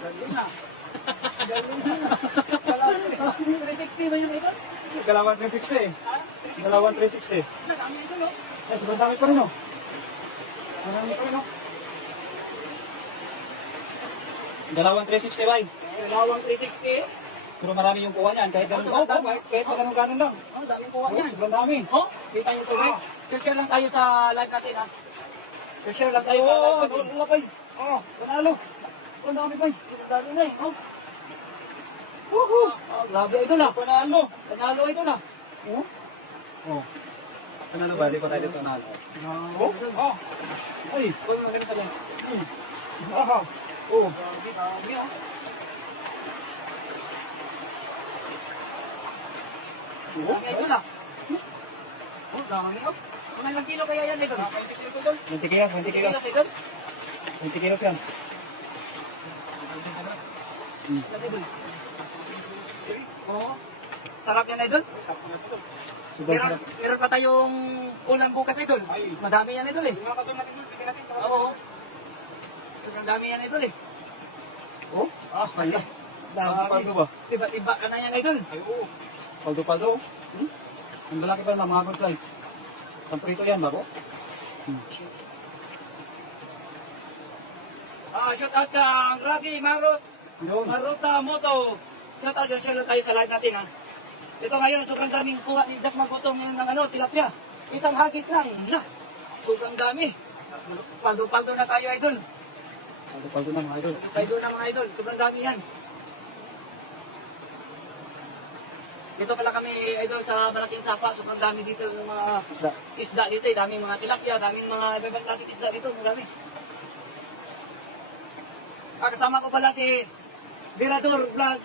Galing na. Galing na. 360 ba yun ito? Galawan 360 eh. Ha? Galawan 360. Dami ito, no? Eh, sobrang dami pa rin oh. Marami pa rin oh. Galawan 360 bay. Dalawang 360. Pero marami yung kuha niyan. Kahit ganun. Oh, kahit ganun lang. Oh, daming kuha niyan. Sobrang dami. Oh, kita niyo ito, guys. Share lang tayo sa live natin, ha? Share lang tayo sa live Oh, natin. wala bay. Oh, panalo. Sobrang dami bay. Dami na eh, oh. Woohoo! Oh, grabe ito na. Panalo. Panalo ito na. Oh. Oh. Panalo ba? Di pa tayo sa panalo. Oh. Oh. Ay. Uy, maganda sa lang. Aha. Oh. Grabe, dami, oh. Dami ito na. Oh, dami, oh. Kung ilang kilo kaya yan, ito? 20 kilos, 20 kilos. Kilos, ito? 20 kilos yan. Oo. Sarap yan, idol. Meron pa tayong ulam bukas, idol. Madami yan, idol, eh. Oo. Sobrang dami yan, idol, eh. Oh? Ah, Ay, paldo ba? Tiba-tiba ka na yan, idol. Paldo. Ang malaki pa naman, mga good size. Pamprito yan, bako? Shout out kang Rocky Marot. Yun. Maruta Moto. Shout out yan, share tayo sa live natin, ha. Ito ngayon, sobrang daming kuha ni Das Magutong ngayon ng ano, tilapia. Isang hagis lang. Na, sobrang dami. Paldo-paldo na tayo, idol. Paldo na, mga idol. Paldo na mga idol. Sobrang dami yan. Dito pala kami, idol, sa Malaking Sapa. Sobrang dami dito ng mga isda dito. Daming mga tilapia, daming mga ibang klaseng isda dito. Marami. Kasama ko pala si Virador Vlog.